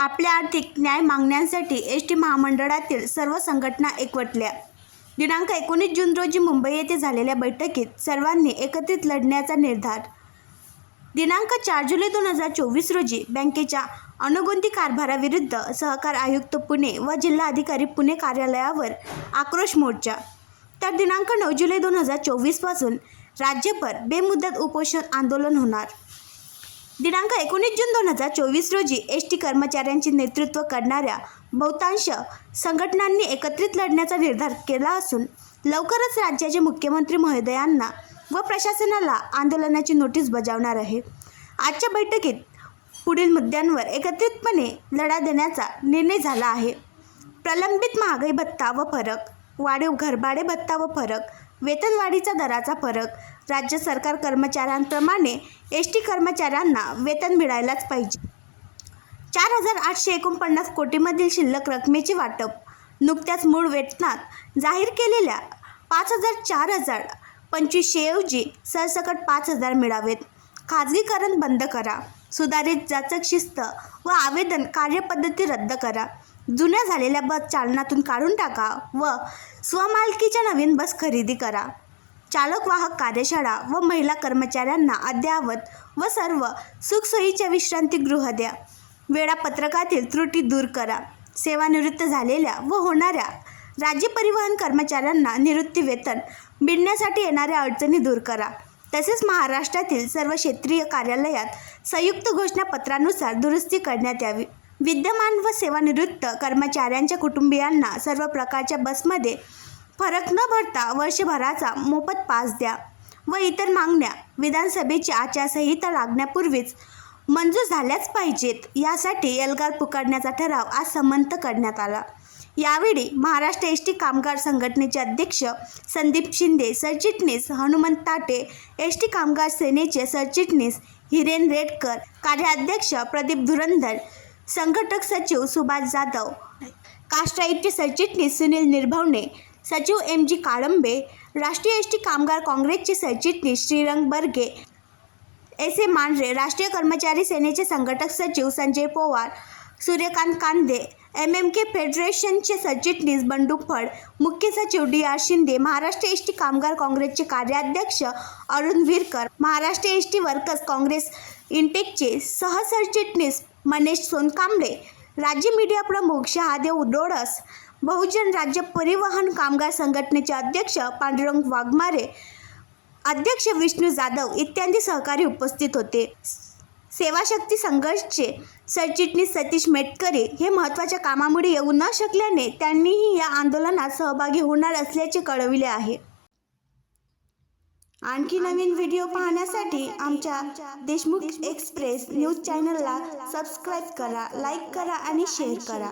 आपल्या आर्थिक न्याय मागण्यांसाठी एस टी महामंडळातील सर्व संघटना एकवटल्या. दिनांक एकोणीस जून रोजी मुंबई येथे झालेल्या बैठकीत सर्वांनी एकत्रित लढण्याचा निर्धार. दिनांक चार जुलै दोन हजार चोवीस रोजी बँकेच्या अनुगुंती कारभाराविरुद्ध सहकार आयुक्त पुणे व जिल्हाधिकारी पुणे कार्यालयावर आक्रोश मोर्चा. तर दिनांक नऊ जुलै दोन हजार चोवीसपासून राज्यभर बेमुदत उपोषण आंदोलन होणार. दिनांक एकोणीस जून दोन हजार चोवीस रोजी एस टी कर्मचाऱ्यांचे नेतृत्व करणाऱ्या बहुतांश संघटनांनी एकत्रित लढण्याचा निर्धार केला असून लवकरच राज्याचे मुख्यमंत्री महोदयांना व प्रशासनाला आंदोलनाची नोटीस बजावणार आहे. आजच्या बैठकीत पुढील मुद्द्यांवर एकत्रितपणे लढा देण्याचा निर्णय झाला आहे. प्रलंबित महागाई भत्ता व फरक वाढीव घरभाडे भत्ता व फरक वेतनवाढीचा दराचा फरक राज्य सरकार कर्मचाऱ्यांप्रमाणे एस टी कर्मचाऱ्यांना वेतन मिळायलाच पाहिजे. चार हजार आठशे एकोणपन्नास कोटीमधील शिल्लक रकमेचे वाटप नुकत्याच मूळ वेतनात जाहीर केलेल्या पाच हजार चार हजार पंचवीसशेऐवजी सरसकट पाच हजार मिळावेत. खाजगीकरण बंद करा सुधारित जाचक शिस्त व आवेदन कार्यपद्धती रद्द करा. जुन्या झालेल्या बस चालनातून काढून टाका व स्वमालकीच्या नवीन बस खरेदी करा. चालक वाहक कार्यशाळा व महिला कर्मचाऱ्यांना अद्ययावत व सर्व सुखसोयीच्या विश्रांतीगृह द्या. वेळापत्रकातील त्रुटी दूर करा. सेवानिवृत्त झालेल्या व होणाऱ्या राज्य परिवहन कर्मचाऱ्यांना निवृत्ती वेतन मिळण्यासाठी येणाऱ्या अडचणी दूर करा. तसेच महाराष्ट्रातील सर्व क्षेत्रीय कार्यालयात संयुक्त घोषणापत्रानुसार दुरुस्ती करण्यात यावी. विद्यमान व सेवानिवृत्त कर्मचाऱ्यांच्या कुटुंबियांना सर्व प्रकारच्या बसमध्ये फरक न भरता वर्षभराचा मोफत पास द्या व इतर मागण्या विधानसभेची आचारसंहिता लागण्यापूर्वीच मंजूर झाल्याच पाहिजेत. यासाठी एल्गार पुकारण्याचा ठराव आज संमत करण्यात आला. यावेळी महाराष्ट्र एस टी कामगार संघटनेचे अध्यक्ष संदीप शिंदे सरचिटणीस हनुमंत ताटे एस टी कामगार सेनेचे सरचिटणीस हिरेन रेडकर कार्याध्यक्ष प्रदीप धुरंधर संघटक सचिव सुभाष जाधव कास्ट्राईटचे सरचिटणीस सुनील निर्भवणे सचिव एम जी काळंबे राष्ट्रीय एस टी कामगार काँग्रेसचे सरचिटणीस श्रीरंग बर्गे एस ए मांढरे राष्ट्रीय कर्मचारी सेनेचे संघटक सचिव संजय पवार सूर्यकांत कांदे एम एम के फेडरेशनचे सरचिटणीस बंडू फड मुख्य सचिव D R Shinde Maharashtra S T कामगार काँग्रेसचे कार्याध्यक्ष Arun Virkar Maharashtra S T workers Congress इंटेकचे सहसरचिटणीस मनेश सोनकांबळे राज्य मीडिया प्रमुख शहादेव डोळस बहुजन राज्य परिवहन कामगार संघटनेचे अध्यक्ष पांडुरंग वाघमारे अध्यक्ष विष्णू जाधव इत्यादी सहकारी उपस्थित होते. सेवाशक्ती संघर्षचे सरचिटणीस सतीश मेटकरी हे महत्त्वाच्या कामामुळे येऊ न शकल्याने त्यांनीही या आंदोलनात सहभागी होणार असल्याचे कळविले आहे. आणखी नवीन व्हिडिओ पाहण्यासाठी आमच्या देशमुख एक्सप्रेस न्यूज चॅनलला सबस्क्राईब करा लाईक करा आणि शेअर करा.